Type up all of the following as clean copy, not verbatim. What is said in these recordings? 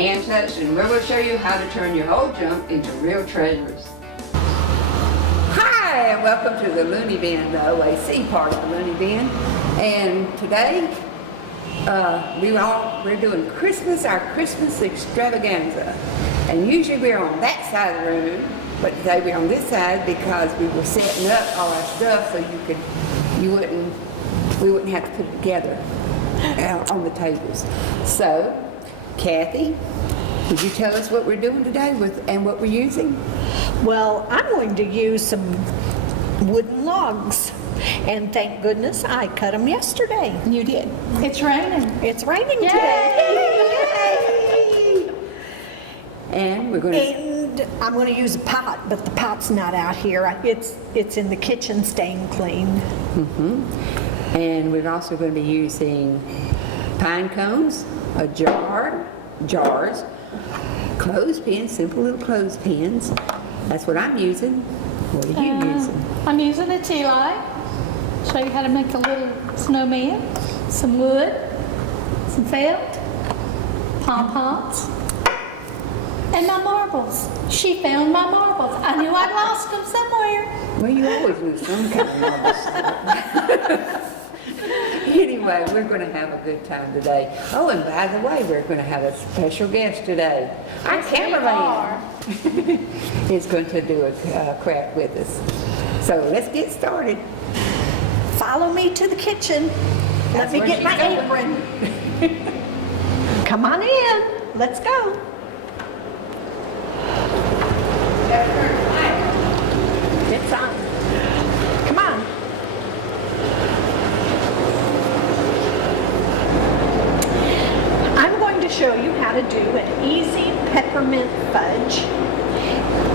hand touched, and we're going to show you how to turn your old junk into real treasures. Hi, and welcome to the Looney Bin, the OAC part of the Looney Bin. And today, we're doing our Christmas extravaganza. And usually we're on that side of the room, but today we're on this side because we were setting up all our stuff so we wouldn't have to put it together on the tables. So, Kathy, would you tell us what we're doing today and what we're using? Well, I'm going to use some wooden logs, and thank goodness I cut them yesterday. You did. It's raining. It's raining Yay! today. Yay! And we're going to... And I'm going to use a pot, but the pot's not out here. It's in the kitchen staying clean. Mm-hmm. And we're also going to be using pine cones, jars, clothespins, simple little clothespins. That's what I'm using. What are you using? I'm using a tea light. Show you how to make a little snowman. Some wood, some felt, pom-poms, and my marbles. She found my marbles. I knew I'd lost them somewhere. Well, you always lose some kind of marble stuff. Anyway, we're going to have a good time today. Oh, and by the way, we're going to have a special guest today. Our cameraman is going to do a craft with us. So let's get started. Follow me to the kitchen. Let me get my apron. Come on in. Let's go. It's on. Come on. I'm going to show you how to do an easy peppermint fudge.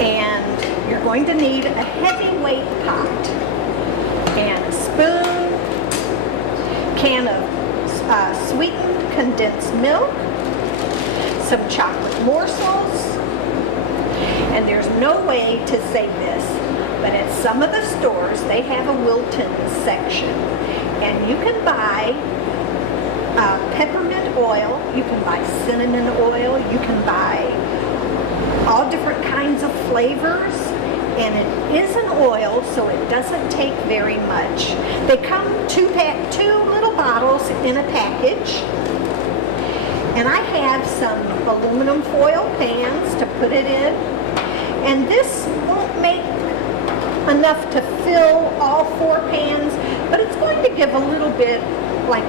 And you're going to need a heavyweight pot and a spoon, can of sweetened condensed milk, some chocolate morsels, and there's no way to say this, but at some of the stores they have a Wilton section, and you can buy peppermint oil, you can buy cinnamon oil, you can buy all different kinds of flavors, and it is an oil, so it doesn't take very much. They come two little bottles in a package, and I have some aluminum foil pans to put it in, and this won't make enough to fill all 4 pans, but it's going to give a little bit, like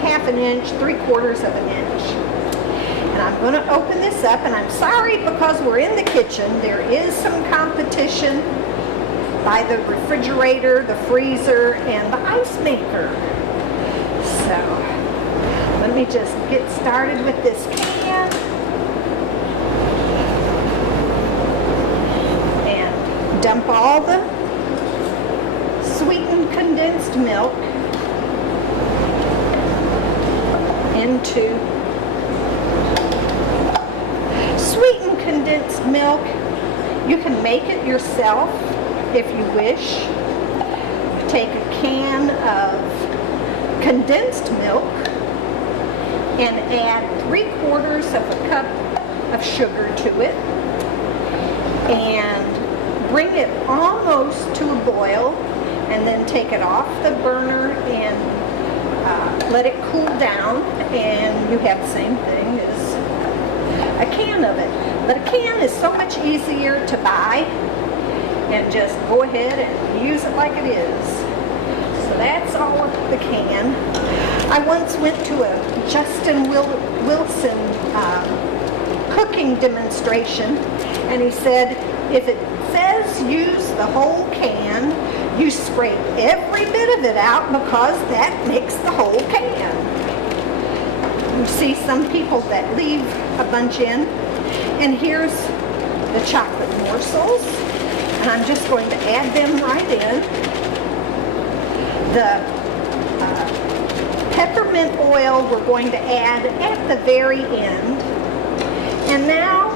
half an inch, 3/4 of an inch. And I'm going to open this up, and I'm sorry because we're in the kitchen. There is some competition by the refrigerator, the freezer, and the ice maker. So let me just get started with this can. And dump all the sweetened condensed milk into sweetened condensed milk. You can make it yourself if you wish. Take a can of condensed milk and add 3/4 of a cup of sugar to it and bring it almost to a boil, and then take it off the burner and let it cool down, and you have the same thing as a can of it. But a can is so much easier to buy, and just go ahead and use it like it is. So that's all of the can. I once went to a Justin Wilson cooking demonstration, and he said, if it says use the whole can, you scrape every bit of it out because that makes the whole can. You see some people that leave a bunch in. And here's the chocolate morsels. And I'm just going to add them right in. The peppermint oil we're going to add at the very end. And now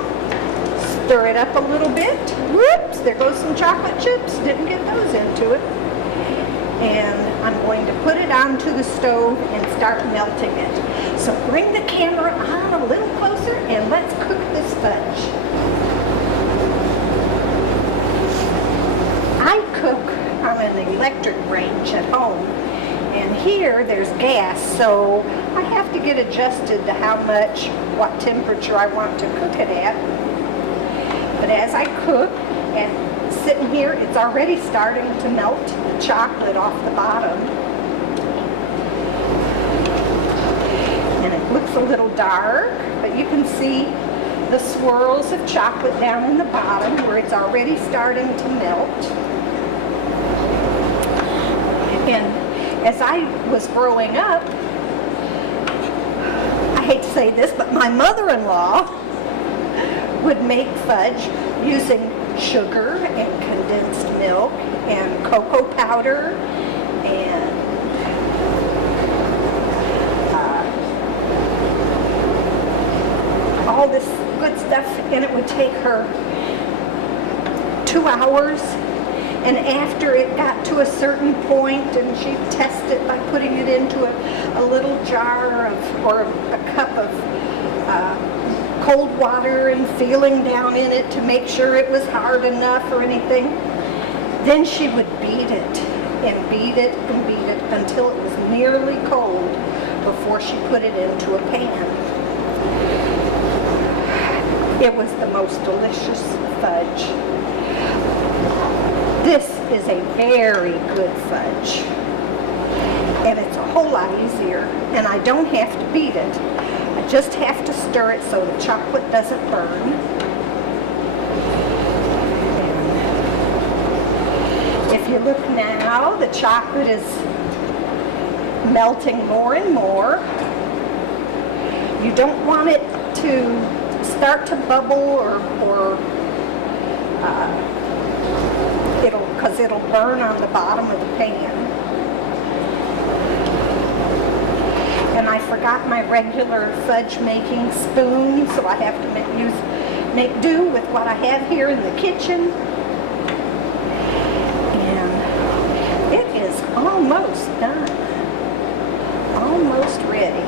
stir it up a little bit. Whoops, there goes some chocolate chips. Didn't get those into it. And I'm going to put it onto the stove and start melting it. So bring the camera on a little closer and let's cook this fudge. I cook on an electric range at home, and here there's gas, so I have to get adjusted to what temperature I want to cook it at. But as I cook, and sitting here, it's already starting to melt the chocolate off the bottom. And it looks a little dark, but you can see the swirls of chocolate down in the bottom where it's already starting to melt. And as I was growing up, I hate to say this, but my mother-in-law would make fudge using sugar and condensed milk and cocoa powder and all this good stuff, and it would take her 2 hours. And after it got to a certain point, and she'd test it by putting it into a little jar or a cup of cold water and feeling down in it to make sure it was hard enough or anything. Then she would beat it and beat it and beat it until it was nearly cold before she put it into a pan. It was the most delicious fudge. This is a very good fudge, and it's a whole lot easier, and I don't have to beat it. I just have to stir it so the chocolate doesn't burn. And if you look now, the chocolate is melting more and more. You don't want it to start to bubble because it'll burn on the bottom of the pan. And I forgot my regular fudge making spoon, so I have to make do with what I have here in the kitchen. And it is almost done. Almost ready.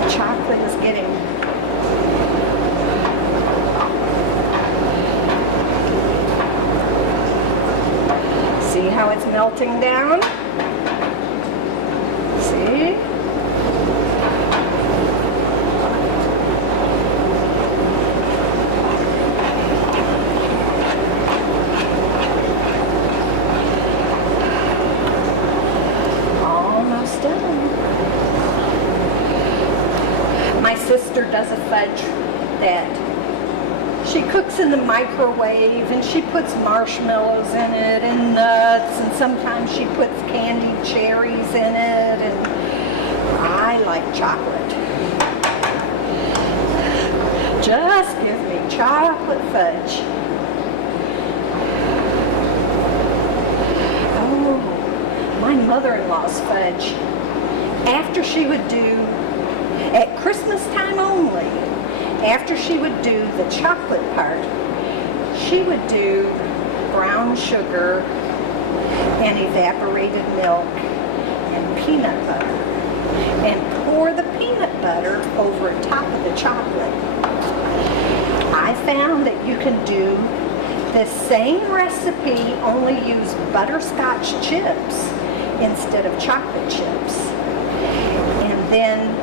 The chocolate is getting see how it's melting down? See? Almost done. My sister does a fudge that she cooks in the microwave, and she puts marshmallows in it and nuts, and sometimes she puts candied cherries in it, and I like chocolate. Just give me chocolate fudge. Oh, my mother-in-law's fudge. After she would do, at Christmas time only, after she would do the chocolate part, she would do brown sugar and evaporated milk and peanut butter, and pour the peanut butter over top of the chocolate. I found that you can do this same recipe, only use butterscotch chips instead of chocolate chips. And then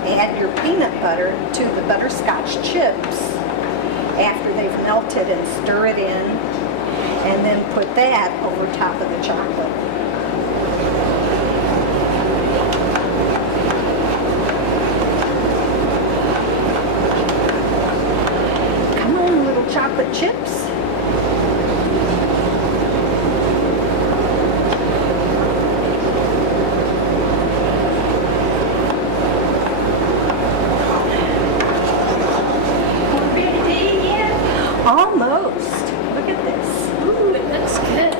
add your peanut butter to the butterscotch chips after they've melted and stir it in, and then put that over top of the chocolate. Come on, little chocolate chips. Almost. Look at this. Ooh, it looks good.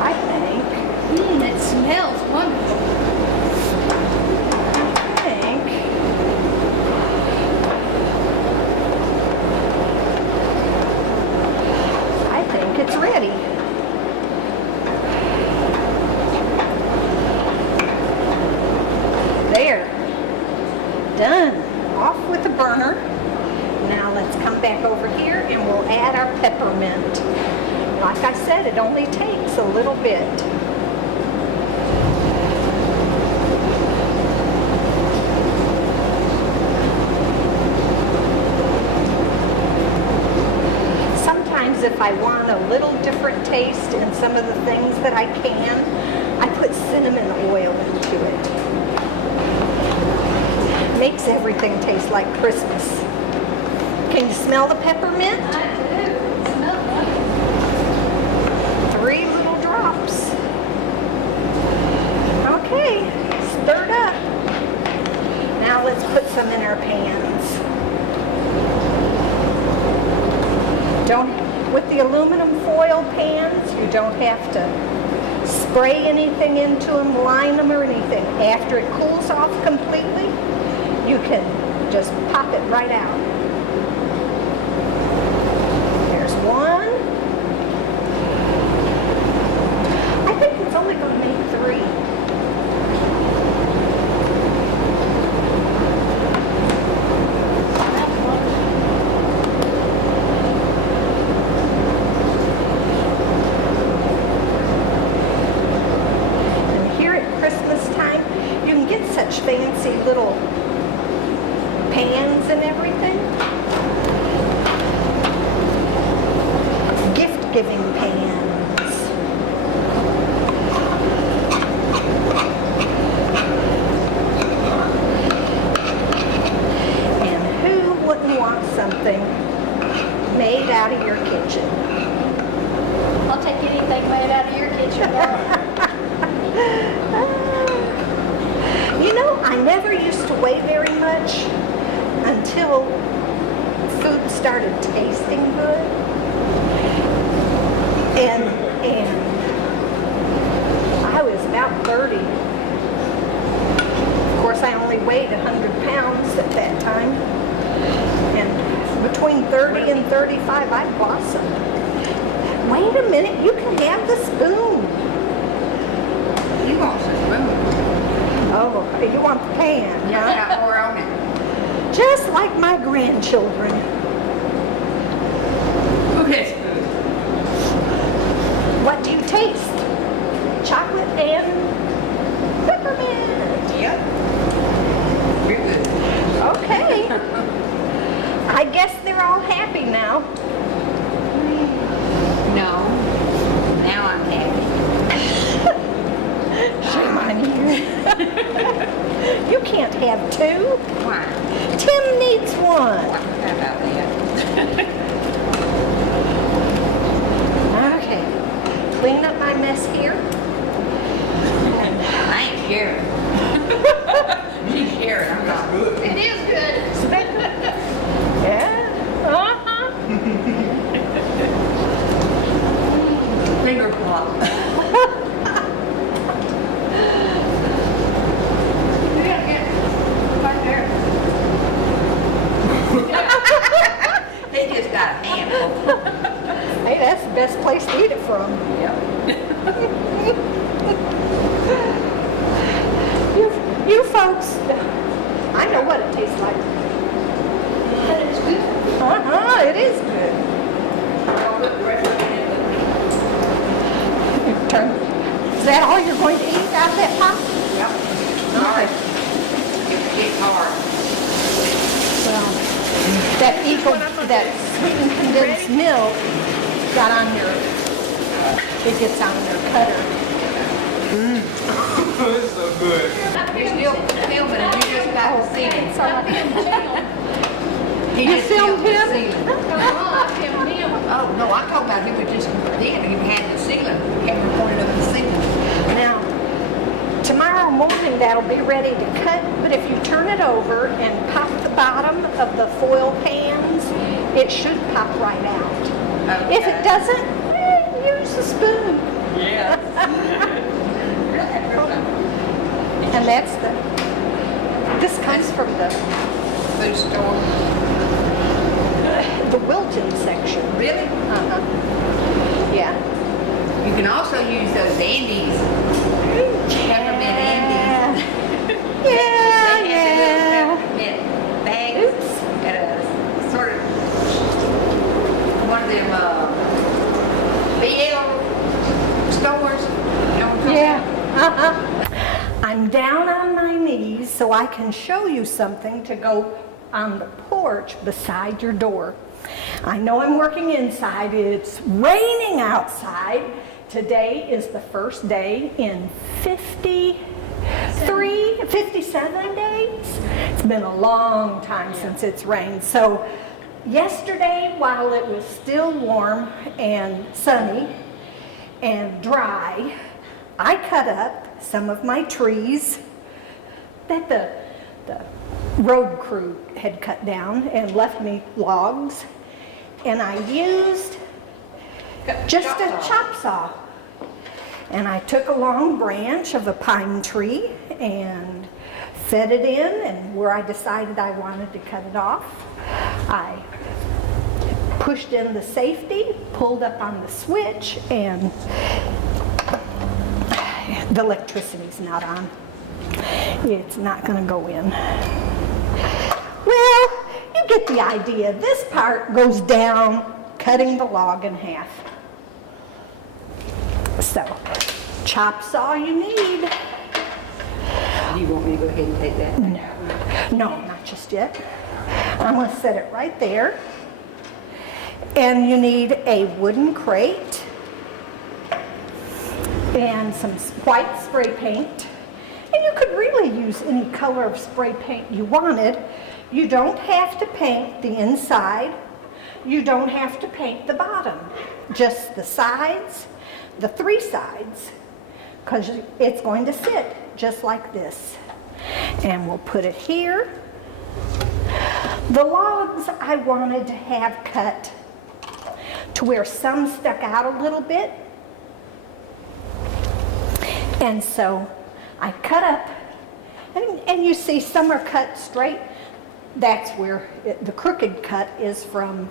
I think. It smells wonderful. I think done. Off with the burner. Now let's come back over here and we'll add our peppermint. Like I said, it only takes a little bit. Sometimes if I want a little different taste in some of the things that I can, I put cinnamon oil into it. Makes everything taste like Christmas. Can you smell the peppermint? I do. It smells like it. 3 little drops. Okay, stirred up. Now let's put some in our pans. With the aluminum foil pans, you don't have to spray anything into them, line them or anything. After it cools off completely, you can just pop it right out. There's one. I think it's only going to make 3. Fancy little pans and everything. Gift-giving pans. And who wouldn't want something made out of your kitchen? I'll take anything made out of your kitchen, darling. You know, I never used to weigh very much until food started tasting good. And I was about 30. Of course, I only weighed 100 pounds at that time. And between 30 and 35, I blossomed. Wait a minute, you can have the spoon. You want some spoon? Oh, you want the pan, Yeah, huh? got more on it. Just like my grandchildren. Look at spoon. What do you taste? Chocolate and peppermint. Yep. You're good. Okay. I guess they're all happy now. No. Now I'm happy. Shame on you. You can't have 2. Why? Tim needs 1. How about that? Okay. Clean up my mess here. I ain't sharing. She's sharing. I'm not. It is good. Yeah. Uh-huh. Finger pop. You gotta get right there. He just got a handful. Hey, that's the best place to eat it from. Yep. You folks, I know what it tastes like. But it's good. Uh-huh, it is good. I'll put the rest of it in. Is that all you're going to eat out of that pot? Yep. Okay. It's hard. Well, that sweetened condensed milk got on it gets on your cutter. It's so good. You're still filming and you just got to see it. He You just filmed the him? ceiling. Oh, no, I'm talking about he was just then. He had the ceiling. Camera pointed up the ceiling. Now, tomorrow morning that'll be ready to cut, but if you turn it over and pop the bottom of the foil pans, it should pop right out. If it doesn't, use a spoon. Yeah. And this comes from the Food store. Wilton section. Really? Uh-huh. Yeah. You can also use those Andes. Peppermint Andes. Yeah, yeah. Peppermint I'm down on my knees so I can show you something to go on the porch beside your door. I know I'm working inside. It's raining outside. Today is the first day in 57 days. It's been a long time since it's rained. So yesterday, while it was still warm and sunny and dry, I cut up some of my trees that the road crew had cut down and left me logs, and I used just a chop saw. And I took a long branch of a pine tree and fed it in, and where I decided I wanted to cut it off, I pushed in the safety, pulled up on the switch, and the electricity's not on. It's not going to go in. Well, you get the idea. This part goes down, cutting the log in half. So, chop saw you need. Do you want me to go ahead and take that? No, not just yet. I'm going to set it right there. And you need a wooden crate and some white spray paint. And you could really use any color of spray paint you wanted. You don't have to paint the inside. You don't have to paint the bottom. Just the sides, the 3 sides, because it's going to sit just like this. And we'll put it here. The logs I wanted to have cut to where some stuck out a little bit. And so I cut up, and you see some are cut straight. That's where the crooked cut is from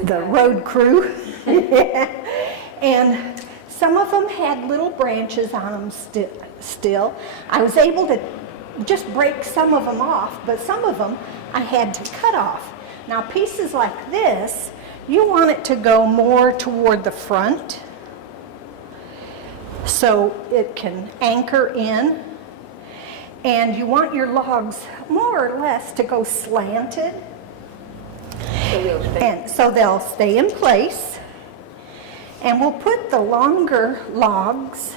the road crew. And some of them had little branches on them still. I was able to just break some of them off, but some of them I had to cut off. Now pieces like this, you want it to go more toward the front so it can anchor in. And you want your logs more or less to go slanted, and so they'll stay in place. And we'll put the longer logs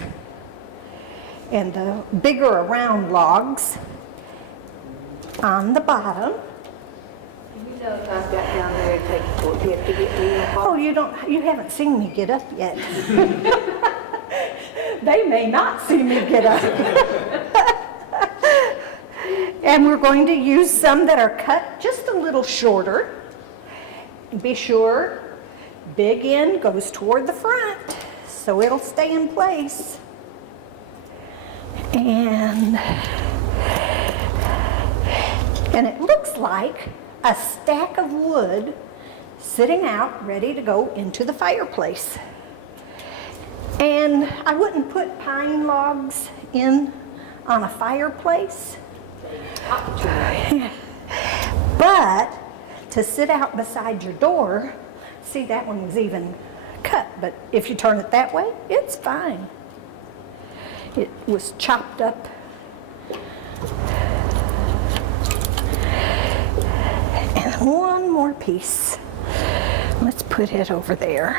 and the bigger around logs on the bottom. You know, if I've got down there and take the you have to get to your Oh, you haven't seen me get up yet. They may not see me get up. And we're going to use some that are cut just a little shorter. Be sure big end goes toward the front so it'll stay in place. And it looks like a stack of wood sitting out ready to go into the fireplace. And I wouldn't put pine logs in on a fireplace, but to sit out beside your door. See, that one was even cut, but if you turn it that way, it's fine. It was chopped up. And one more piece. Let's put it over there.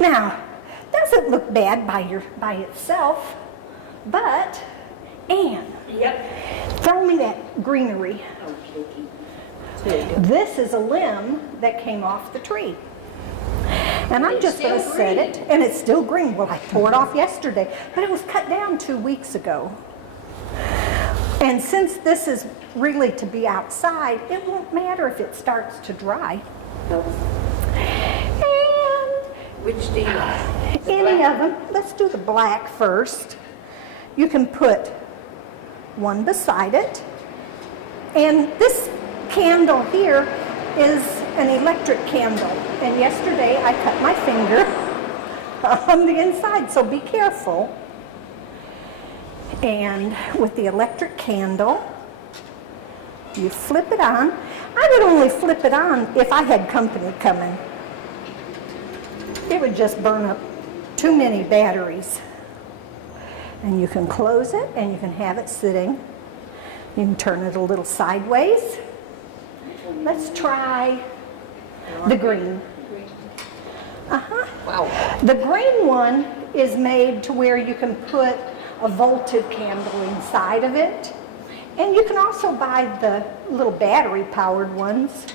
Now, doesn't look bad by itself, but Anne, throw me that greenery. This is a limb that came off the tree. And I'm just going to set it, and it's still green. Well, I tore it off yesterday, but it was cut down 2 weeks ago. And since this is really to be outside, it won't matter if it starts to dry. And Which do you like? any of them. Let's do the black first. You can put one beside it. And this candle here is an electric candle. And yesterday I cut my finger on the inside, so be careful. And with the electric candle, you flip it on. I would only flip it on if I had company coming. It would just burn up too many batteries. And you can close it and you can have it sitting. You can turn it a little sideways. Let's try the green. Wow. The green one is made to where you can put a voltage candle inside of it. And you can also buy the little battery powered ones,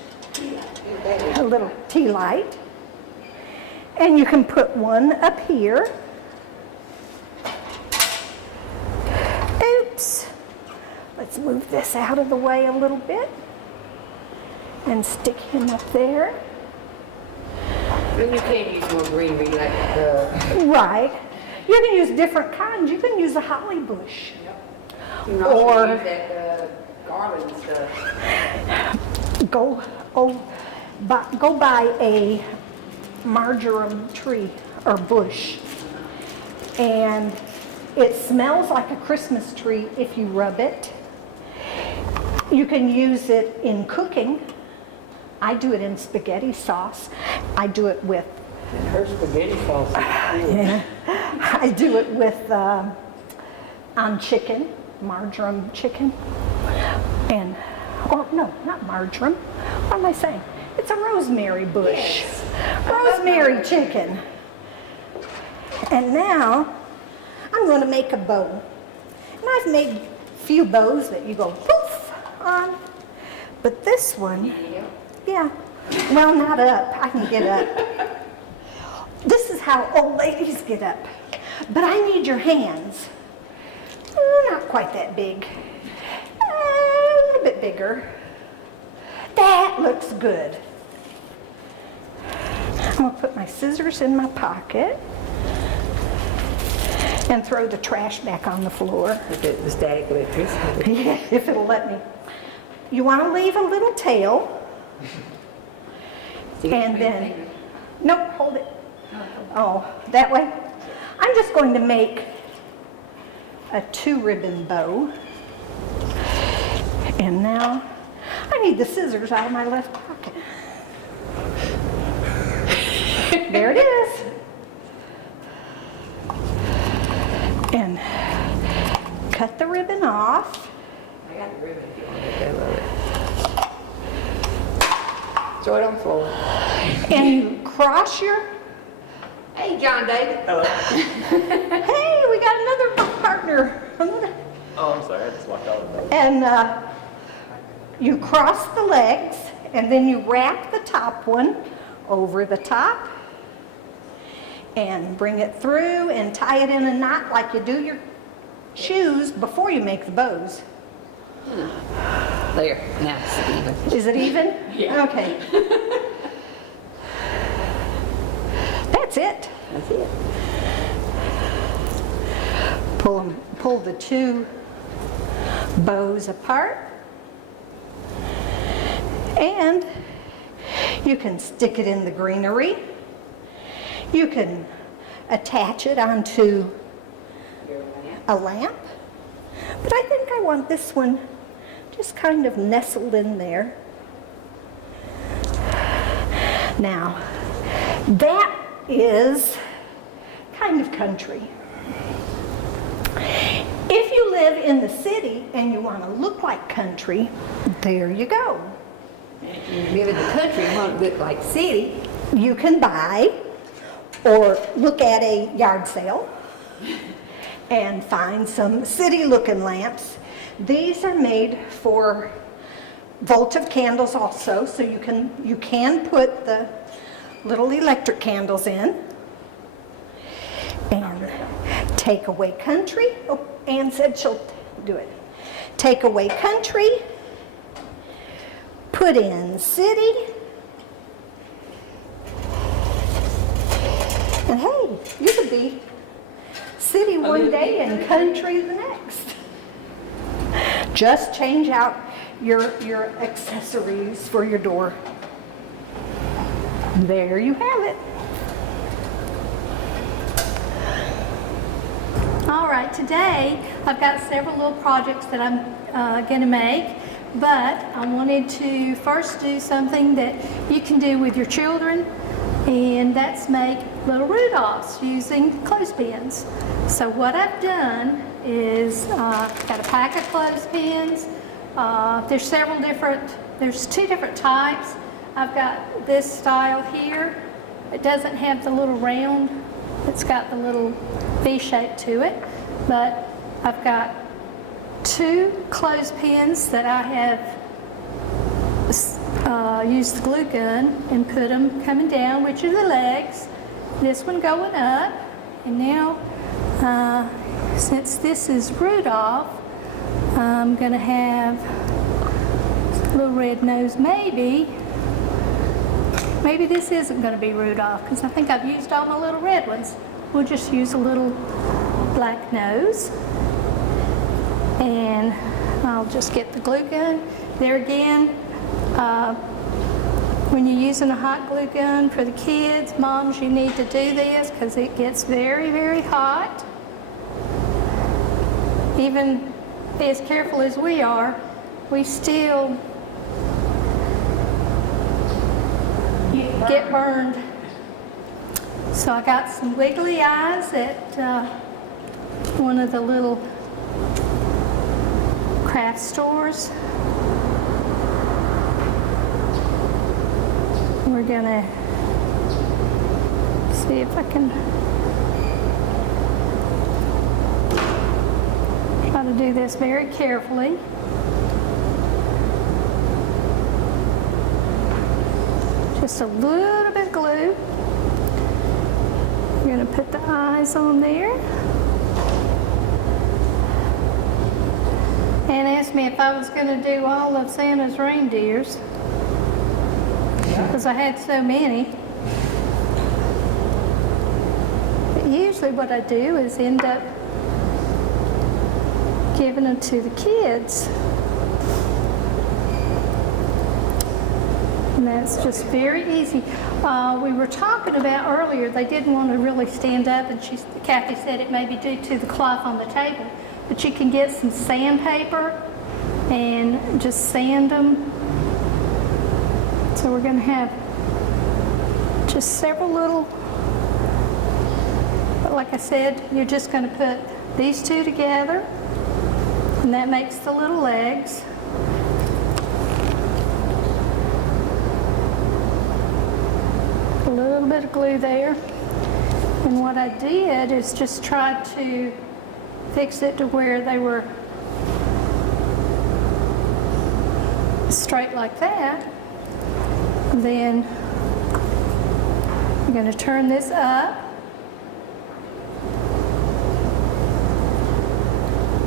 a little tea light. And you can put one up here. Oops. Let's move this out of the way a little bit and stick him up there. Then you can't use more greenery like the. Right. You can use different kinds. You can use a holly bush. You can also Or- use that garland stuff. Go buy a marjoram tree or bush, and it smells like a Christmas tree if you rub it. You can use it in cooking. I do it in spaghetti sauce. I do it with Her spaghetti sauce. yeah. I do it with on chicken, marjoram chicken, and or no, not marjoram. What am I saying? It's a rosemary bush, rosemary chicken. And now I'm going to make a bow. And I've made a few bows that you go poof on, but this one, yeah, well, not up. I can get up. This is how old ladies get up. But I need your hands. Not quite that big. A little bit bigger. That looks good. I'm going to put my scissors in my pocket and throw the trash back on the floor. The static electricity. Yeah, if it'll let me. You want to leave a little tail. And then, nope, hold it. Oh, that way? I'm just going to make a 2-ribbon bow. And now, I need the scissors out of my left pocket. There it is. And cut the ribbon off. I got the ribbon if you want to. I love it. Throw it on the floor. And you cross your, Hey, John David. hey, we got another partner. Oh, I'm sorry, I just walked out of that. And you cross the legs, and then you wrap the top one over the top, and bring it through and tie it in a knot like you do your shoes before you make the bows. There. Now it's even. Is it even? Yeah. Okay. That's it. That's it. Pull the 2 bows apart, and you can stick it in the greenery. You can attach it onto a lamp, but I think I want this one just kind of nestled in there. Now, that is kind of country. If you live in the city and you want to look like country, there you go. If you live in the country, you want to look like city. You can buy or look at a yard sale and find some city-looking lamps. These are made for votive candles also, so you can put the little electric candles in. And take away country. Oh, Ann said she'll do it. Take away country, put in city, and hey, you could be city one day and country the next. Just change out your accessories for your door. There you have it. All right, today I've got several little projects that I'm going to make, but I wanted to first do something that you can do with your children, and that's make little Rudolphs using clothespins. So what I've done is got a pack of clothespins. There's two different types. I've got this style here. It doesn't have the little round, it's got the little V shape to it, but I've got 2 clothespins that I have used the glue gun and put them coming down, which are the legs, this one going up, and now since this is Rudolph, I'm going to have a little red nose. Maybe this isn't going to be Rudolph because I think I've used all my little red ones. We'll just use a little black nose, and I'll just get the glue gun. There again, when you're using a hot glue gun for the kids, moms, you need to do this because it gets very, very hot. Even as careful as we are, we still get burned. So I got some wiggly eyes at one of the little craft stores. We're gonna see if I can try to do this very carefully. Just a little bit of glue. We're going to put the eyes on there. Ann asked me if I was going to do all of Santa's reindeers because I had so many. But usually what I do is end up giving them to the kids. And that's just very easy. We were talking about earlier, they didn't want to really stand up, and Kathy said it may be due to the cloth on the table. But you can get some sandpaper and just sand them. So we're going to have just several little, but like I said, you're just going to put these 2 together, and that makes the little legs. A little bit of glue there, and what I did is just try to fix it to where they were straight like that. Then I'm going to turn this up,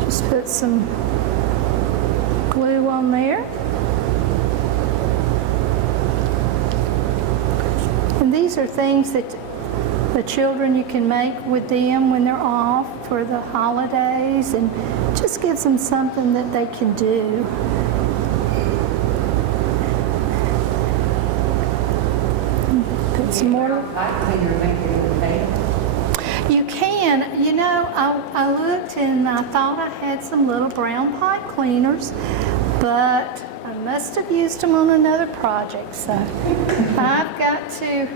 just put some glue on there. And these are things that the children, you can make with them when they're off for the holidays, and just gives them something that they can do. Put some more. You can. You know, I looked and I thought I had some little brown pipe cleaners, but I must have used them on another project, so I've got to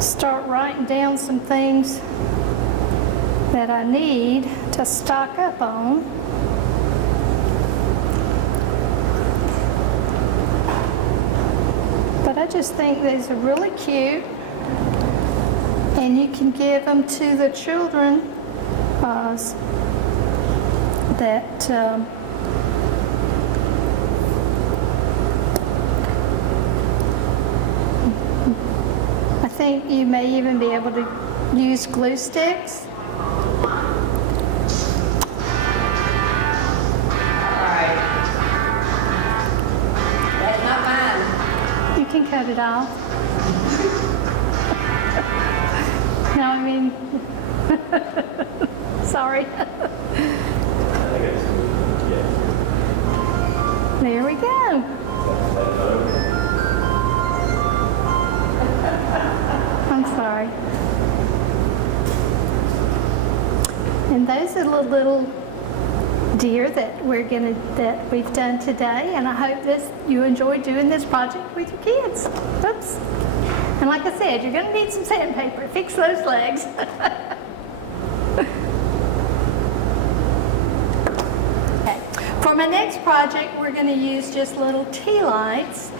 start writing down some things that I need to stock up on. But I just think these are really cute, and you can give them to the children that I think you may even be able to use glue sticks. Alright. That's not mine. You can cut it off. No, I mean, sorry. There we go. I'm sorry. And those are the little deer that we've done today, and I hope you enjoyed doing this project with your kids. Oops. And like I said, you're going to need some sandpaper to fix those legs. Okay. For my next project, we're going to use just little tea lights,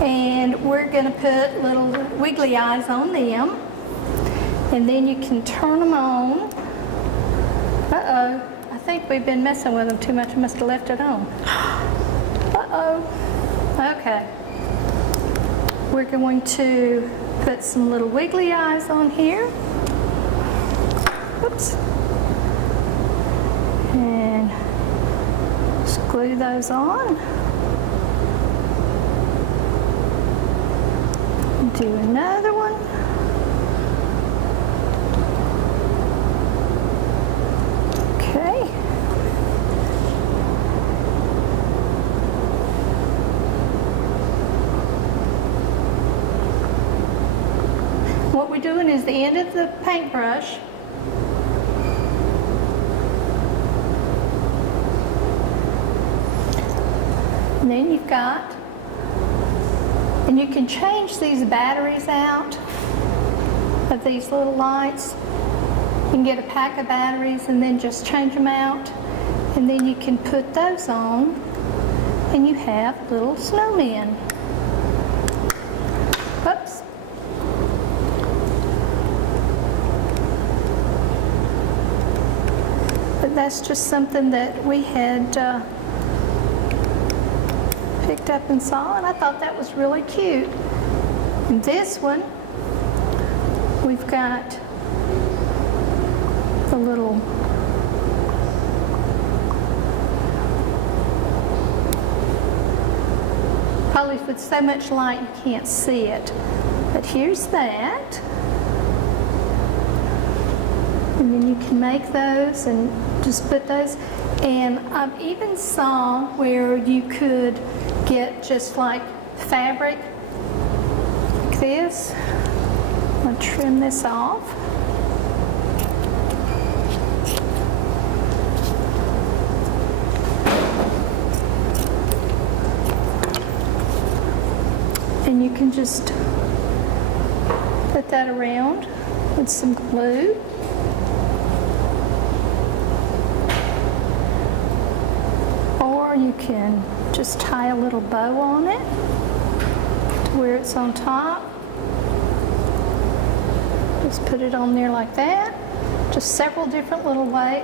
and we're going to put little wiggly eyes on them, and then you can turn them on. Uh-oh, I think we've been messing with them too much. I must have left it on. Uh-oh. Okay. We're going to put some little wiggly eyes on here. Oops. And just glue those on. Do another one. Okay. What we're doing is the end of the paintbrush. And then you've got, and you can change these batteries out of these little lights. You can get a pack of batteries and then just change them out. And then you can put those on and you have little snowmen. Oops. But that's just something that we had picked up and saw, and I thought that was really cute. And this one, we've got the little probably with so much light you can't see it, but here's that. And then you can make those and just put those. And I've even saw where you could get just like fabric like this. I'm going to trim this off. And you can just put that around with some glue. Or you can just tie a little bow on it to where it's on top. Just put it on there like that. Just several different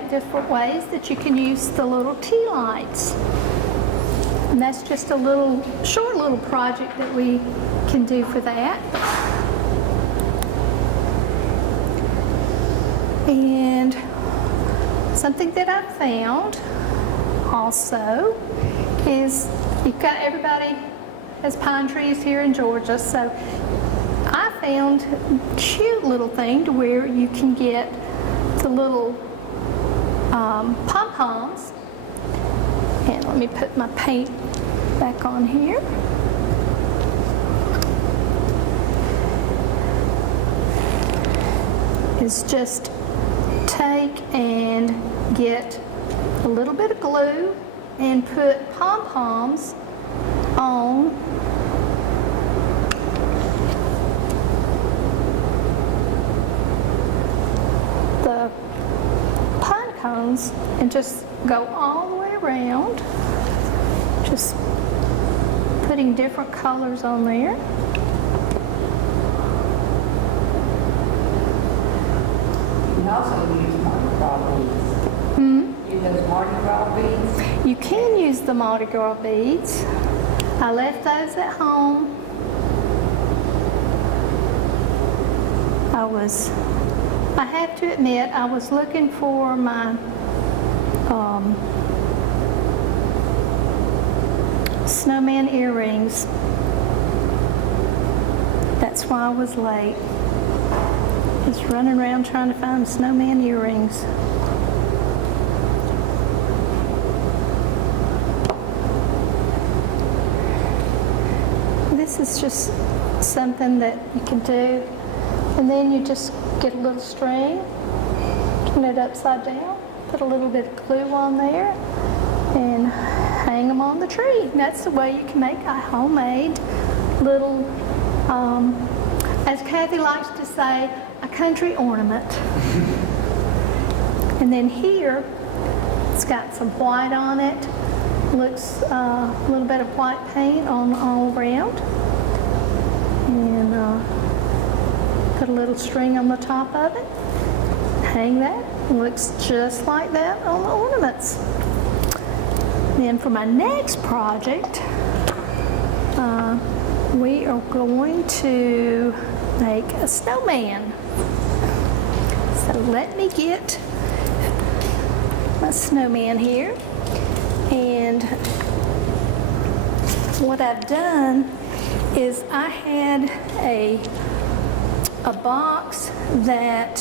different ways that you can use the little tea lights. And that's just a short little project that we can do for that. And something that I found also is everybody has pine trees here in Georgia, so I found a cute little thing to where you can get the little pom-poms. And let me put my paint back on here. Is just take and get a little bit of glue and put pom-poms on the pine cones and just go all the way around, just putting different colors on there. You can also use Mardi Gras beads. Use those Mardi Gras beads. You can use the Mardi Gras beads. I left those at home. I have to admit, I was looking for my snowman earrings. That's why I was late. Just running around trying to find snowman earrings. This is just something that you can do, and then you just get a little string, turn it upside down, put a little bit of glue on there, and hang them on the tree. And that's the way you can make a homemade little as Kathy likes to say, a country ornament. And then here, it's got some white on it. Looks a little bit of white paint on all around. And put a little string on the top of it. Hang that. Looks just like that on the ornaments. Then for my next project, we are going to make a snowman. So let me get my snowman here. And what I've done is I had a box that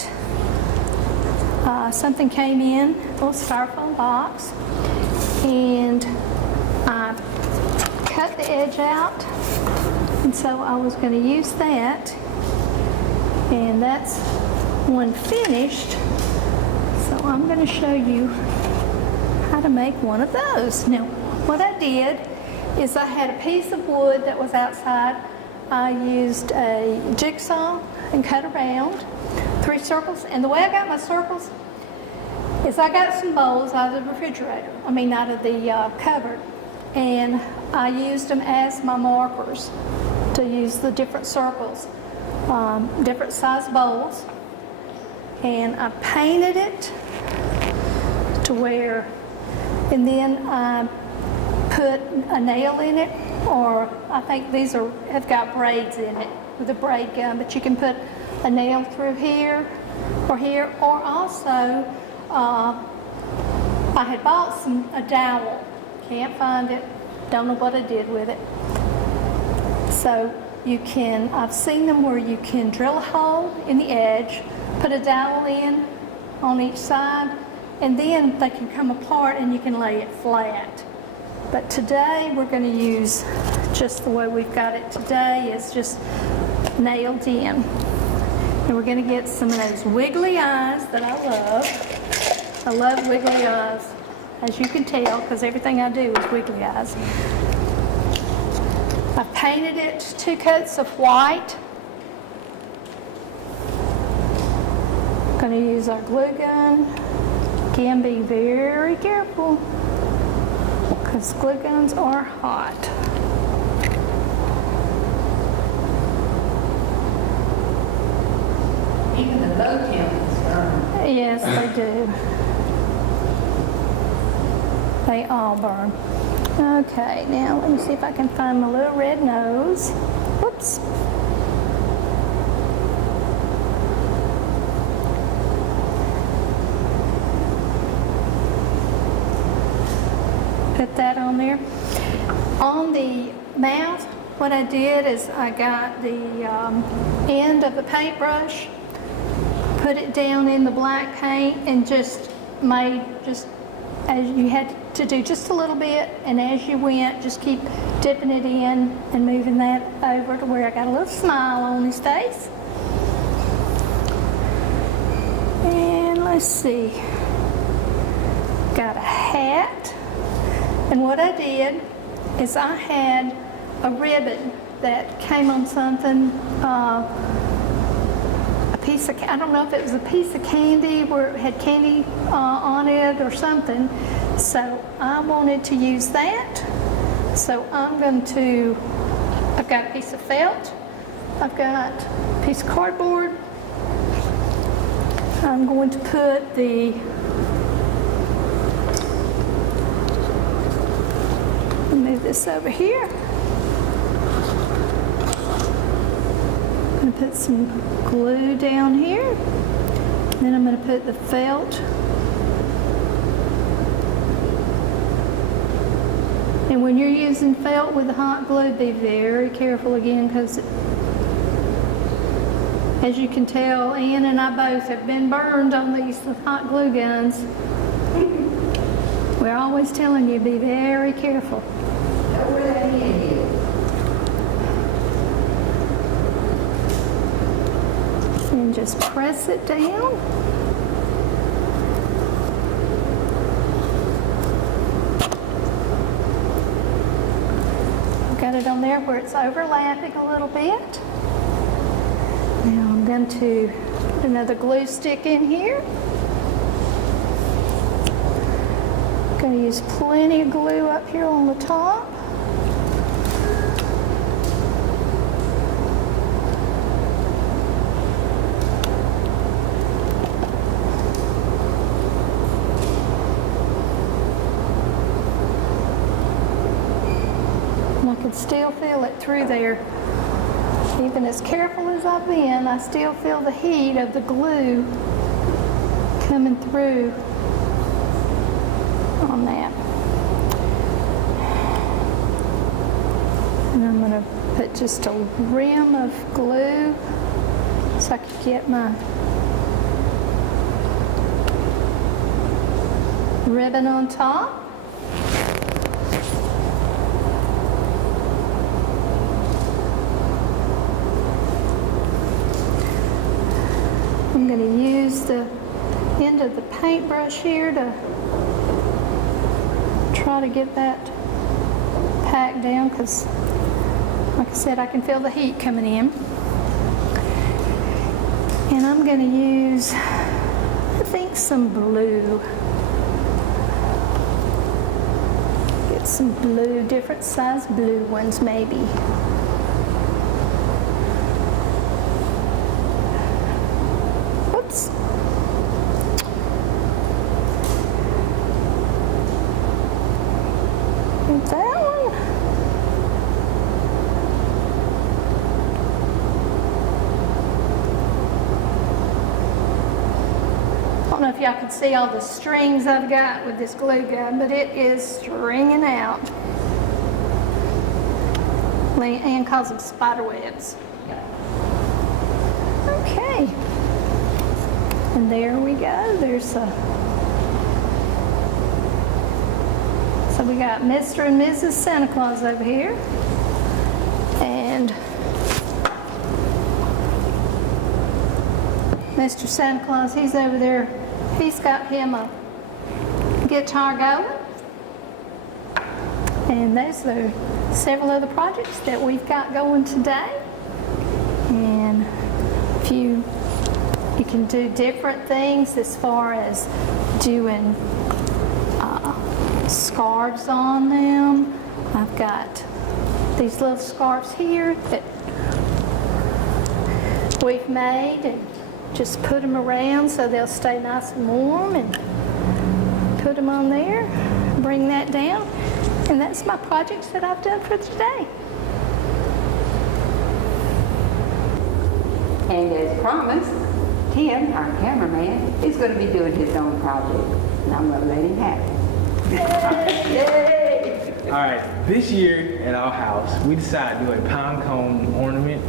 something came in, a little styrofoam box, and I cut the edge out, and so I was going to use that, and that's one finished. So I'm going to show you how to make one of those. Now, what I did is I had a piece of wood that was outside. I used a jigsaw and cut around 3 circles, and the way I got my circles is I got some bowls out of the refrigerator, out of the cupboard, and I used them as my markers to use the different circles, different size bowls, and I painted it to where, and then I put a nail in it, or I think these have got braids in it with a braid gun, but you can put a nail through here, or also I had bought a dowel. Can't find it. Don't know what I did with it. So I've seen them where you can drill a hole in the edge, put a dowel in on each side, and then they can come apart and you can lay it flat. But today we're going to use just the way we've got it today, is just nailed in. And we're going to get some of those wiggly eyes that I love. I love wiggly eyes, as you can tell, because everything I do is wiggly eyes. I painted it 2 coats of white. Going to use our glue gun. Again, be very careful, because glue guns are hot. Even the low tempers burn. Yes, they do. They all burn. Okay, now let me see if I can find my little red nose. Whoops. Put that on there. On the mouth, what I did is I got the end of the paintbrush, put it down in the black paint, and just made, just as you had to do, just a little bit, and as you went, just keep dipping it in and moving that over to where I got a little smile on his face. And let's see, got a hat, and what I did is I had a ribbon that came on something, I don't know if it was a piece of candy where it had candy on it or something. So I wanted to use that. So I've got a piece of felt, I've got a piece of cardboard. I'm going to put move this over here. I'm going to put some glue down here. Then I'm going to put the felt. And when you're using felt with the hot glue, be very careful again, because as you can tell, Ann and I both have been burned on these hot glue guns. We're always telling you, be very careful. Know where that end is. And just press it down. Got it on there where it's overlapping a little bit. them to put another glue stick in here. Going to use plenty of glue up here on the top. And I can still feel it through there. Even as careful as I've been, I still feel the heat of the glue coming through on that. And I'm going to put just a rim of glue so I can get my ribbon on top. I'm going to use the end of the paintbrush here to try to get that packed down because, like I said, I can feel the heat coming in. And I'm going to use, I think, some blue. Get some blue, different size blue ones maybe. Whoops. Get that one. I don't know if y'all can see all the strings I've got with this glue gun, but it is stringing out and causing spider webs. Okay. And there we go. There's a. So we got Mr. and Mrs. Santa Claus over here. And Mr. Santa Claus, he's over there. He's got him a guitar going. And those are several other projects that we've got going today. And if you can do different things as far as doing scarves on them. I've got these little scarves here that we've made and just put them around so they'll stay nice and warm and put them on there, bring that down. And that's my projects that I've done for today. And as promised, Tim, our cameraman, is going to be doing his own project. And I'm going to let him have it. Yay! All right, this year at our house, we decided to do a pine cone ornament.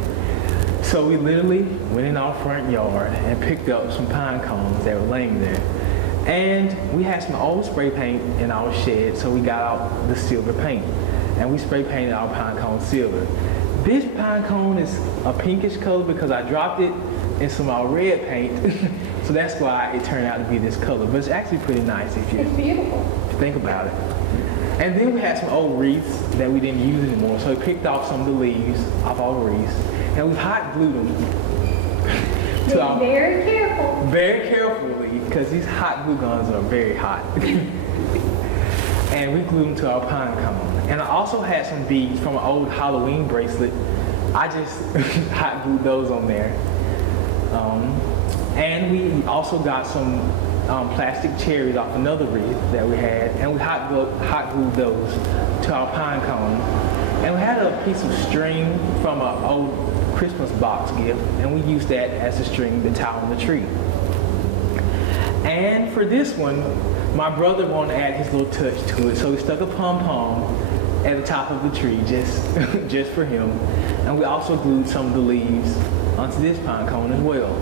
So we literally went in our front yard and picked up some pine cones that were laying there. And we had some old spray paint in our shed, so we got out the silver paint. And we spray painted our pine cone silver. This pine cone is a pinkish color because I dropped it in some of our red paint. So that's why it turned out to be this color. But it's actually pretty nice if you think about it. And then we had some old wreaths that we didn't use anymore. So we picked off some of the leaves off our wreaths. And we hot glued them. Very careful. Very carefully, because these hot glue guns are very hot. And we glued them to our pine cone. And I also had some beads from an old Halloween bracelet. I just hot glued those on there. And we also got some plastic cherries off another wreath that we had, and we hot glued those to our pine cone. And we had a piece of string from an old Christmas box gift, and we used that as a string to tie on the tree. And for this one, my brother wanted to add his little touch to it, so we stuck a pom-pom at the top of the tree just for him. And we also glued some of the leaves onto this pine cone as well.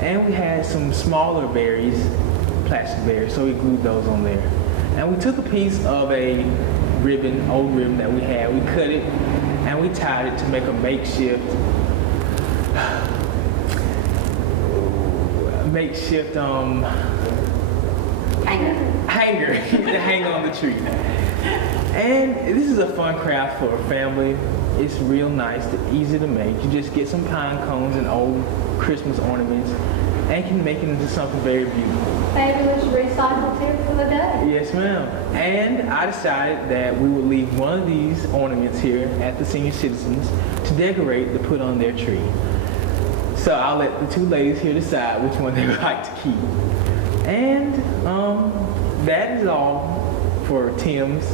And we had some smaller berries, plastic berries, so we glued those on there. And we took a piece of a ribbon, old ribbon that we had, we cut it, and we tied it to make a makeshift hanger. to hang on the tree. And this is a fun craft for a family. It's real nice, easy to make. You just get some pine cones and old Christmas ornaments and can make it into something very beautiful. Fabulous recycle tip for the day. Yes, ma'am. And I decided that we would leave one of these ornaments here at the senior citizens to decorate to put on their tree. So I'll let the two ladies here decide which one they would like to keep. And that is all for Tim's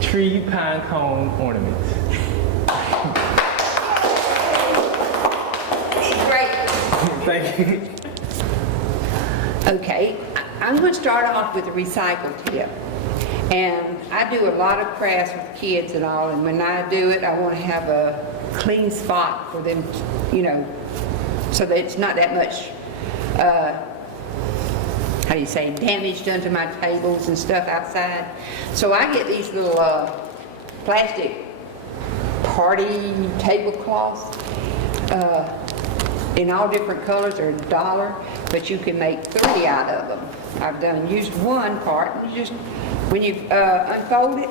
tree pine cone ornaments. Great. Thank you. Okay, I'm going to start off with a recycle tip. And I do a lot of crafts with kids and all, and when I do it, I want to have a clean spot for them, you know, so that it's not that much, how do you say, damage done to my tables and stuff outside. So I get these little plastic party tablecloths in all different colors. They're $1, but you can make 3 out of them. I've used one part, and you just, when you unfold it,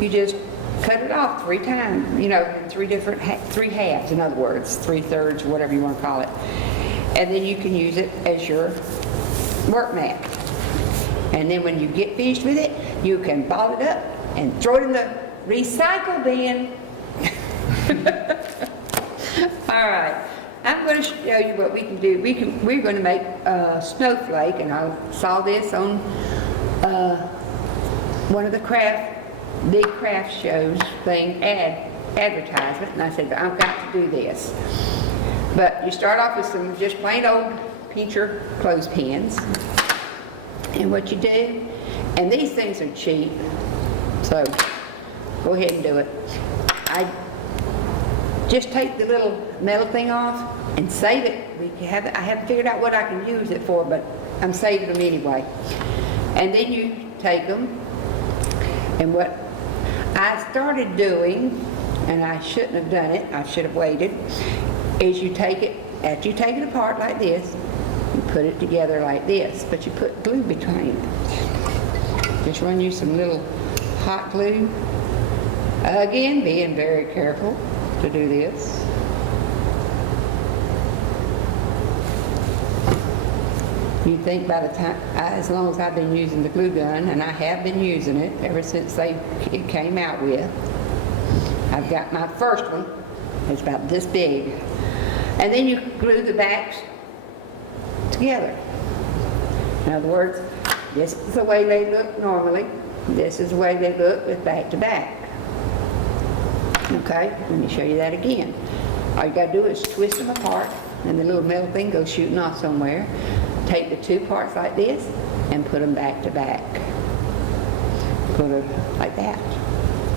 you just cut it off 3 times, you know, in 3 halves, in other words, 3/3, whatever you want to call it. And then you can use it as your work mat. And then when you get finished with it, you can ball it up and throw it in the recycle bin. All right, I'm going to show you what we can do. We're going to make a snowflake, and I saw this on one of the big craft shows advertisement, and I said, I've got to do this. But you start off with some just plain old pincher clothespins, and what you do, and these things are cheap, so go ahead and do it. I just take the little metal thing off and save it. I haven't figured out what I can use it for, but I'm saving them anyway. And then you take them, and what I started doing, and I shouldn't have done it, I should have waited, is you take it, after you take it apart like this, you put it together like this, but you put glue between it. Just run you some little hot glue. Again, being very careful to do this. You think by the time, as long as I've been using the glue gun, and I have been using it ever since it came out with, I've got my first one, it's about this big. And then you glue the backs together. In other words, this is the way they look normally. This is the way they look with back to back. Okay, let me show you that again. All you gotta do is twist them apart, and the little metal thing goes shooting off somewhere. Take the 2 parts like this and put them back to back. Put it like that.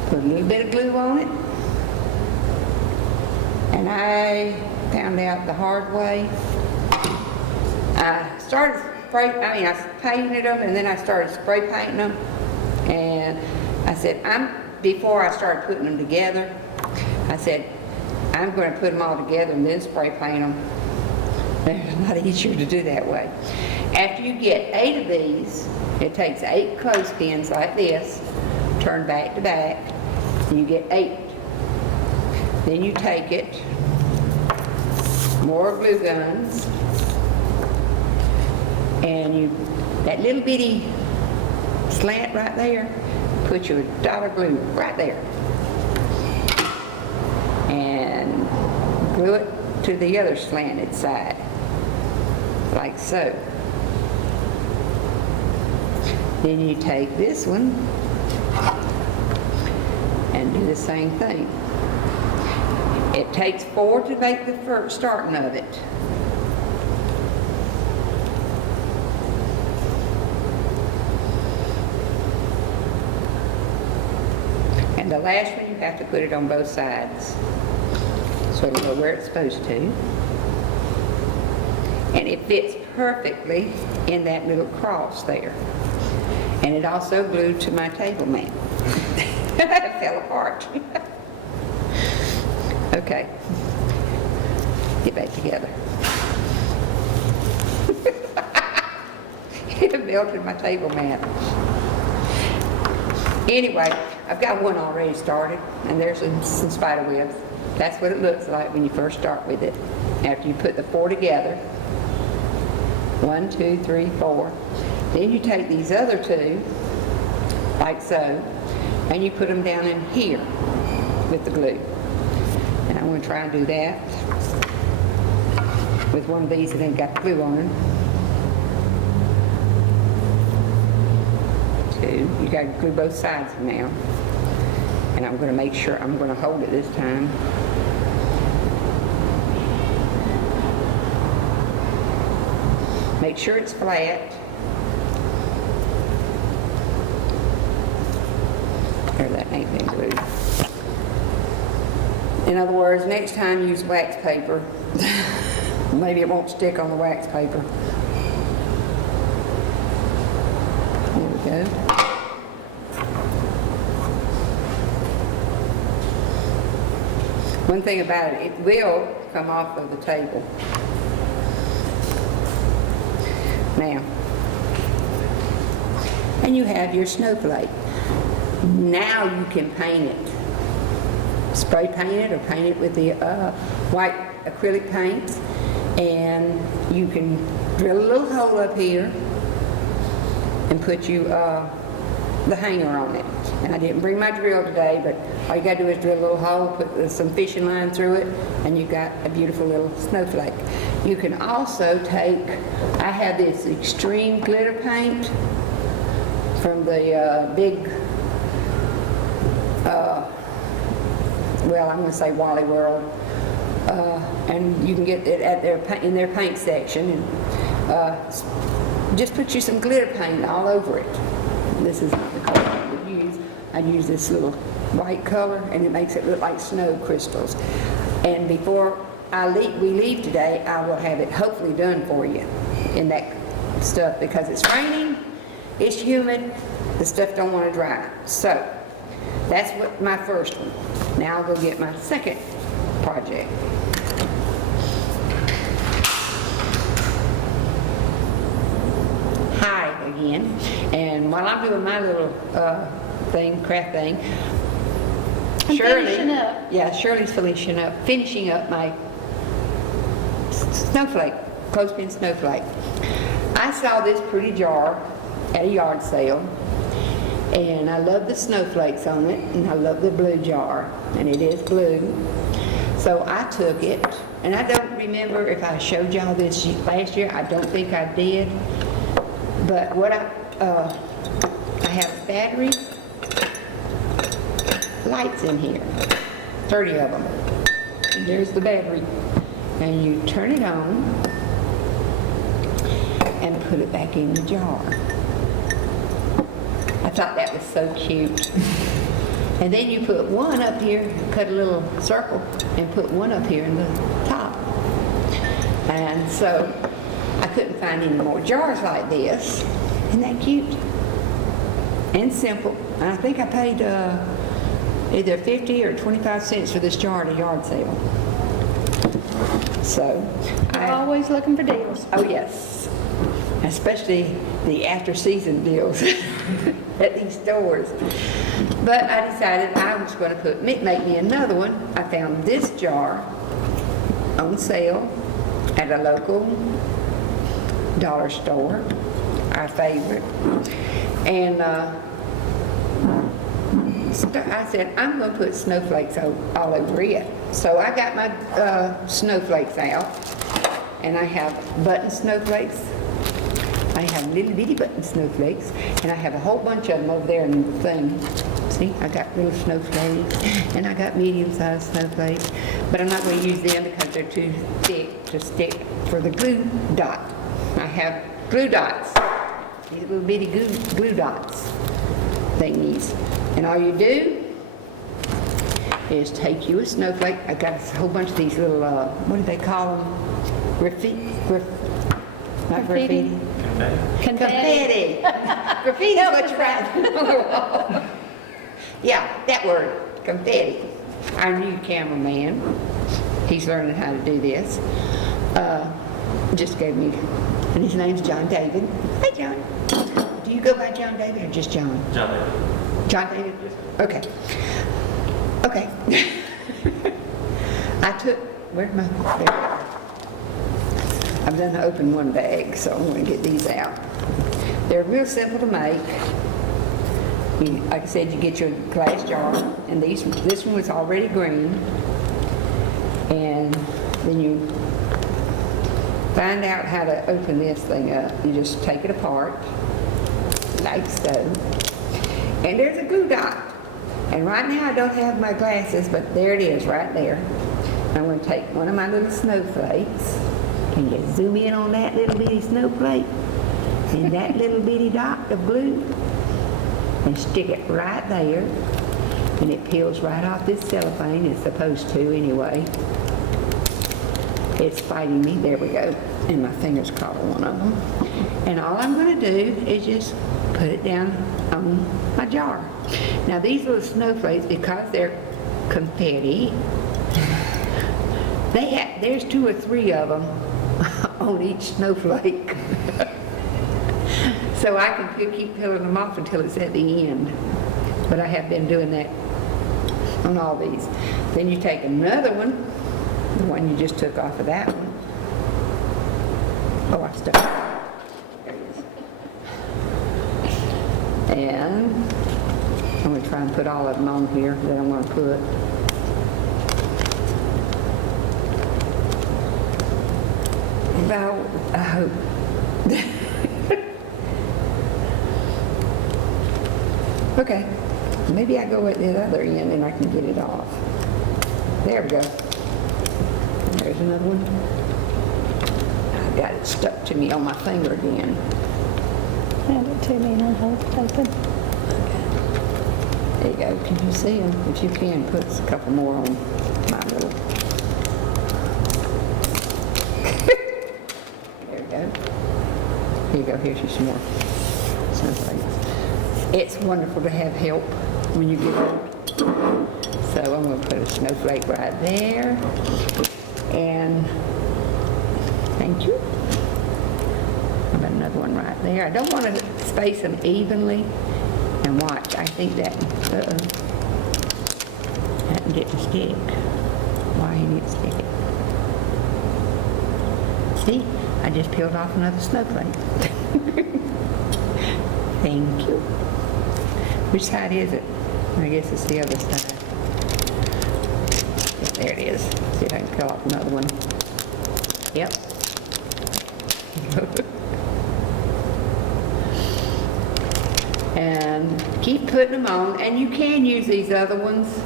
Put a little bit of glue on it. And I found out the hard way. I painted them, and then I started spray painting them. And I said, before I started putting them together, I said, I'm going to put them all together and then spray paint them. It's a lot easier to do that way. After you get 8 of these, it takes 8 clothespins like this, turn back to back, and you get 8. Then you take it, more glue guns, and that little bitty slant right there, put your $1 glue right there. And glue it to the other slanted side, like so. Then you take this one and do the same thing. It takes 4 to make the first starting of it. And the last one, you have to put it on both sides, so it'll go where it's supposed to. And it fits perfectly in that little cross there. And it also glued to my table mat. It fell apart. Okay, get back together. It melted my table mat. Anyway, I've got one already started, and there's some spider webs. That's what it looks like when you first start with it. After you put the 4 together, 1, 2, 3, 4. Then you take these other 2, like so, and you put them down in here with the glue. And I'm going to try and do that with one of these that ain't got the glue on it. 2. You got to glue both sides now. And I'm going to make sure I'm going to hold it this time. Make sure it's flat. There, that ain't been glued. In other words, next time use wax paper. Maybe it won't stick on the wax paper. There we go. One thing about it, it will come off of the table. Now, and you have your snowflake. Now you can paint it. Spray paint it or paint it with the white acrylic paint, and you can drill a little hole up here and put you the hanger on it. And I didn't bring my drill today, but all you got to do is drill a little hole, put some fishing line through it, and you've got a beautiful little snowflake. You can also take, I have this extreme glitter paint from the big, well, I'm going to say Wally World, and you can get it at in their paint section, and just put you some glitter paint all over it. This is not the color I would use. I'd use this little white color, and it makes it look like snow crystals. And before we leave today, I will have it hopefully done for you in that stuff, because it's raining, it's humid, the stuff don't want to dry. So that's what my first one. Now I'll go get my second project. Hi again. And while I'm doing my little craft thing, Shirley's finishing up my snowflake, clothespin snowflake. I saw this pretty jar at a yard sale, and I love the snowflakes on it, and I love the blue jar, and it is blue. So I took it, and I don't remember if I showed y'all this last year. I don't think I did. But what I have battery lights in here, 30 of them. And there's the battery. And you turn it on and put it back in the jar. I thought that was so cute. And then you put one up here, cut a little circle, and put one up here in the top. And so I couldn't find any more jars like this. Isn't that cute? And simple. And I think I paid either 50 or 25 cents for this jar at a yard sale. So You're always looking for deals. Oh yes, especially the after season deals at these stores. But I decided I was going to make me another one. I found this jar on sale at a local dollar store, our favorite. And I said, I'm going to put snowflakes all over it. So I got my snowflakes out, and I have button snowflakes. I have little bitty button snowflakes, and I have a whole bunch of them over there in the thing. See, I got little snowflakes, and I got medium-sized snowflakes, but I'm not going to use them because they're too thick to stick for the glue dot. I have glue dots, these little bitty glue dots thingies, and all you do is take you a snowflake. I got a whole bunch of these little, what do they call them? Graffiti. Confetti. Graffiti is what you write on the wall. Yeah, that word, confetti. Our new cameraman, he's learning how to do this. Just gave me, and his name's John David. Hi, John. do you go by John David or just John? John David. John David? Yes, Okay. Okay. I took, where's my, there. I've done open one bag, so I'm going to get these out. They're real simple to make. Like I said, you get your glass jar, and this one was already green. And then you find out how to open this thing up. You just take it apart, like so. And there's a glue dot. And right now I don't have my glasses, but there it is, right there. I'm going to take one of my little snowflakes. Can you zoom in on that little bitty snowflake? And that little bitty dot of glue? And stick it right there. And it peels right off this cellophane. It's supposed to anyway. It's fighting me. There we go. And my finger's caught on one of them. And all I'm going to do is just put it down on my jar. Now these little snowflakes, because they're confetti, there's 2 or 3 of them on each snowflake. So I can keep peeling them off until it's at the end. But I have been doing that on all these. Then you take another one, the one you just took off of that one. Oh, I stuck it. There it is. And I'm going to try and put all of them on here that I'm going to put. Well, I hope. Okay, maybe I go at the other end and I can get it off. There we go. There's another one. I got it stuck to me on my finger again. Hand it to me and I'll hold it open. There you go. Can you see them? If you can, put a couple more on my little. There we go. Here you go. Here's you some more snowflakes. It's wonderful to have help when you get old. So I'm going to put a snowflake right there. And thank you. I've got another one right there. I don't want to space them evenly. And watch, I think that, that didn't stick. Why didn't it stick it? See, I just peeled off another snowflake. Thank you. Which side is it? I guess it's the other side. There it is. See if I can peel off another one. Yep. And keep putting them on, and you can use these other ones.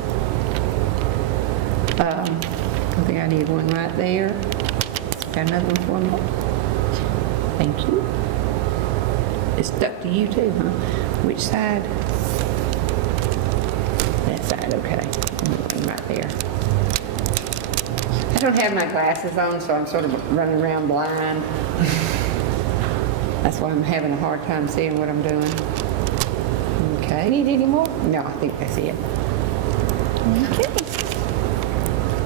I think I need one right there. Got another one for me? Thank you. It's stuck to you too, huh? Which side? That side, okay. One right there. I don't have my glasses on, so I'm sort of running around blind. That's why I'm having a hard time seeing what I'm doing. Okay. Need any more? No, I think that's it.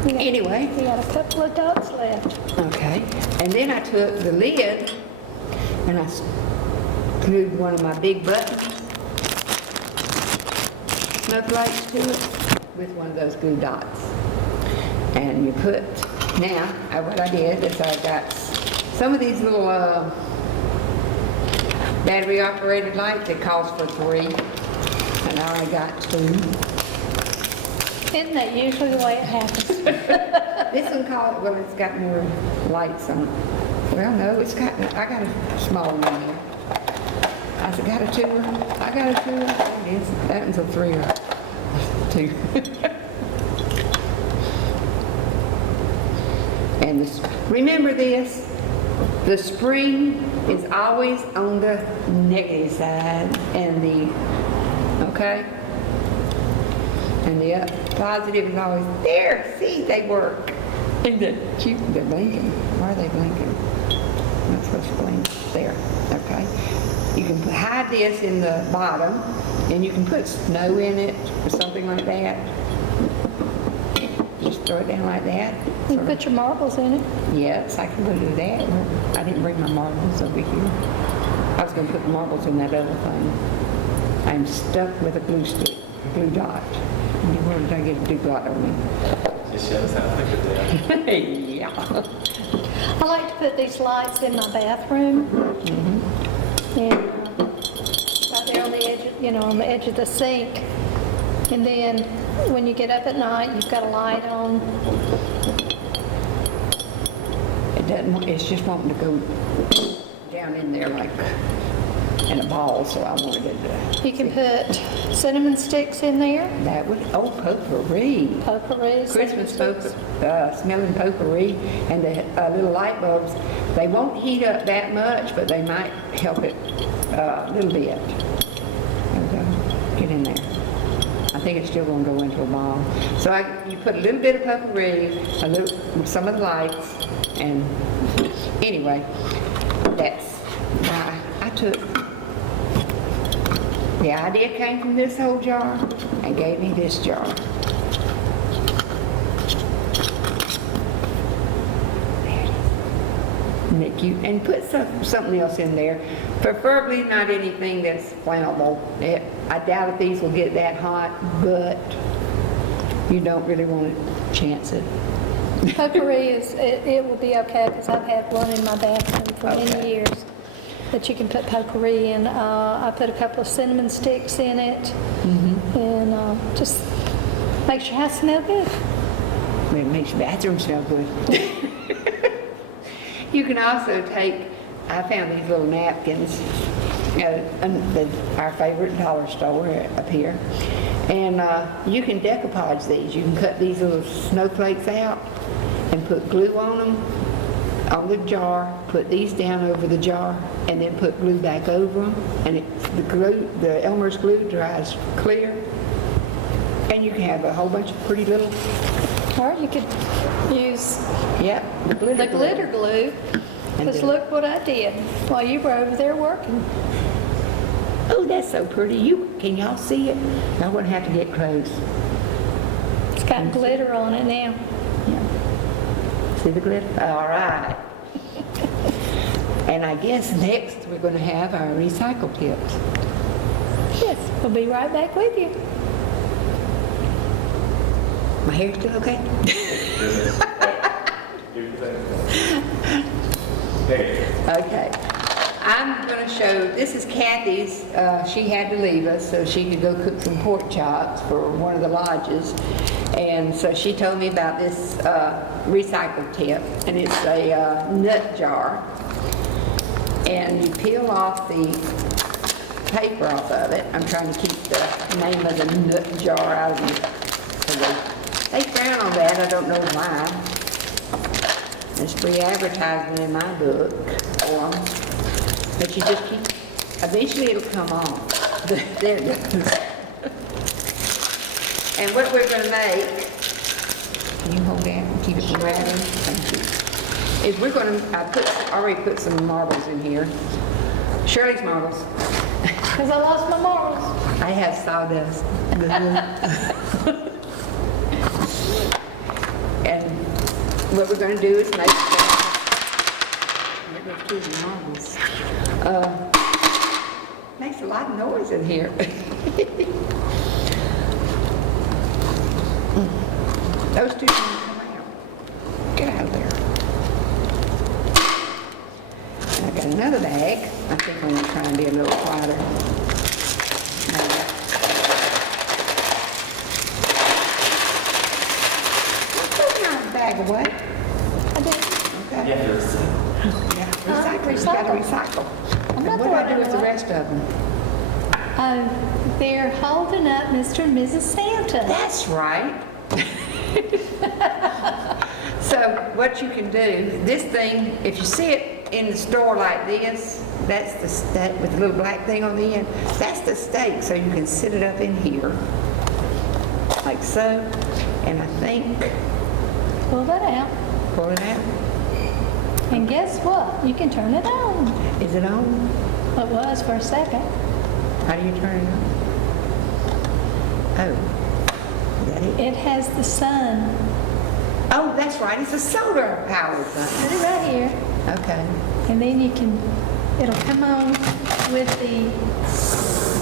Okay. Anyway. We got a couple of dots left. Okay. And then I took the lid and I glued one of my big buttons, snowflakes to it with one of those glue dots. And you put, now, what I did is I got some of these little battery operated lights. It calls for 3. And I only got 2. Isn't that usually the way it happens? This one called, well, it's got more lights on it. Well, no, I got a smaller one here. I said, got a 2? I got a 2. There it is. That one's a 3 or 2. And this, remember this, the spring is always on the negative side and the, okay? And the positive is always there. See, they work. And they're blinking. Why are they blinking? Not supposed to blink. There, okay. You can hide this in the bottom, and you can put snow in it or something like that. Just throw it down like that. You put your marbles in it. Yes, I can go do that. I didn't bring my marbles over here. I was gonna put marbles in that other thing. I'm stuck with a glue stick, glue dot. Where did I get a glue dot on me? It shows how thick it is. Yeah. I like to put these lights in my bathroom. And right there on the edge, on the edge of the sink. And then when you get up at night, you've got a light on. It doesn't, it's just wanting to go down in there like in a ball, so I wanted it to. You can put cinnamon sticks in there. That would, oh, potpourri. Potpourri. Christmas cinnamon sticks. smelling potpourri, and the little light bulbs, they won't heat up that much, but they might help it a little bit. Okay. Get in there. I think it's still going to go into a ball. So you put a little bit of potpourri, some of the lights, and anyway, that's why I took. The idea came from this whole jar and gave me this jar. Nick, and put something else in there. Preferably not anything that's flammable. I doubt if these will get that hot, but you don't really want to chance it. Potpourri it will be okay because I've had one in my bathroom for many years. That you can put potpourri in. I put a couple of cinnamon sticks in it, and just makes your house smell good. It makes your bathroom smell good. You can also take, I found these little napkins at our favorite dollar store up here, and you can decoupage these. You can cut these little snowflakes out and put glue on them on the jar, put these down over the jar, and then put glue back over them, and the Elmer's glue dries clear, and you can have a whole bunch of pretty little. Or you could use The glitter glue. Because look what I did while you were over there working. Oh, that's so pretty. Can y'all see it? Y'all wouldn't have to get close. It's got glitter on it now. Yeah. See the glitter? All right. And I guess next we're going to have our recycle tips. Yes, we'll be right back with you. My hair's still okay? Okay. I'm going to show, this is Kathy's, she had to leave us so she could go cook some pork chops for one of the lodges. And so she told me about this recycle tip, and it's a nut jar. And you peel off the paper off of it. I'm trying to keep the name of the nut jar out of it. They frown on that, I don't know why. There's free advertisement in my book for them. But you just keep, eventually it'll come off. There it goes. And what we're going to make, can you hold that and keep it from rattling? Thank you. Is we're going to, I already put some marbles in here. Shirley's marbles. Because I lost my marbles. I have sawdust. And what we're going to do is make marbles. Makes a lot of noise in here. Those two need to come out. Get out of there. I got another bag. I think I'm going to try and be a little quieter. Bag away. I did. Okay. Yeah, there's Yeah, recycle. You gotta recycle. I'm And not what do I do throwing with the it away. rest of them? They're holding up Mr. and Mrs. Santa. That's right. So what you can do, this thing, if you see it in the store like this, that's the steak with the little black thing on the end. That's the steak, so you can sit it up in here, like so. And I think, Pull that out. pull it out. And guess what? You can turn it on. Is it on? It was for a second. How do you turn it on? Oh, is that it? It has the sun. Oh, that's right. It's a solar powered Put thing. it right here. Okay. And then you can It'll come on with the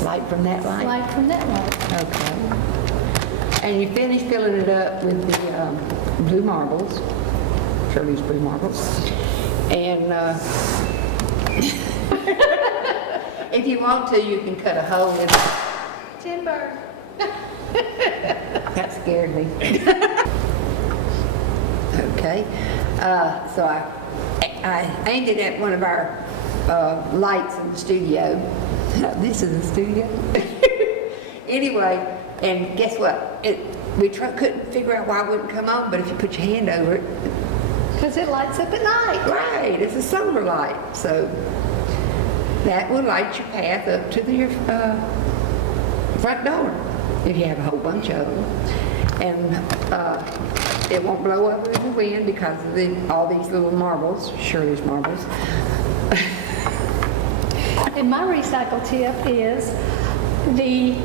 Light from that light? light from that light. Okay. And you finish filling it up with the blue marbles, Shirley's blue marbles. And if you want to, you can cut a hole in it. Timber. That scared me. Okay. So I aimed it at one of our lights in the studio. This is the studio. Anyway, and guess what? We couldn't figure out why it wouldn't come on, but if you put your hand over it, Because it lights up at night. right, it's a solar light. So that will light your path up to your front door if you have a whole bunch of them. And it won't blow over in the wind because of all these little marbles, Shirley's marbles. And my recycle tip is the,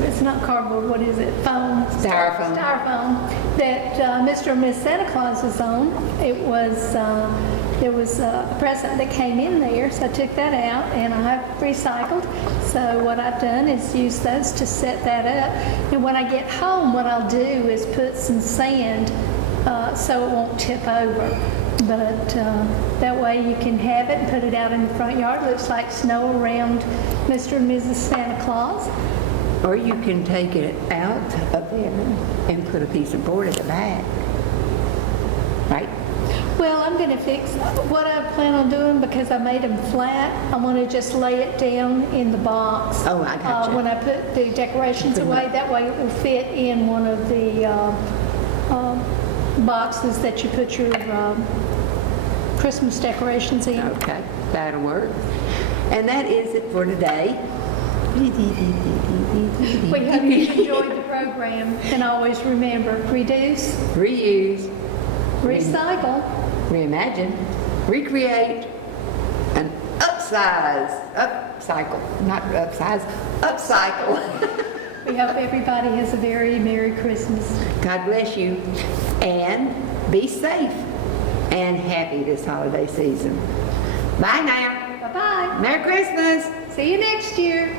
it's not cardboard, what is it? Foam. Styrofoam. Styrofoam that Mr. and Miss Santa Claus is on. There was a present that came in there, so I took that out and I've recycled. So what I've done is use those to set that up. And when I get home, what I'll do is put some sand so it won't tip over. But that way you can have it and put it out in the front yard. Looks like snow around Mr. and Mrs. Santa Claus. Or you can take it out of there and put a piece of board at the back. Right? Well, I'm going to fix what I plan on doing because I made them flat. I'm going to just lay it down in the box. Oh, I gotcha. When I put the decorations away, that way it will fit in one of the boxes that you put your Christmas decorations in. Okay, that'll work. And that is it for today. We hope you enjoyed the program, and always remember, reduce, Reuse, recycle, reimagine, recreate, and upcycle, not upsize, upcycle. We hope everybody has a very Merry Christmas. God bless you, and be safe and happy this holiday season. Bye now. Bye-bye. Merry Christmas. See you next year.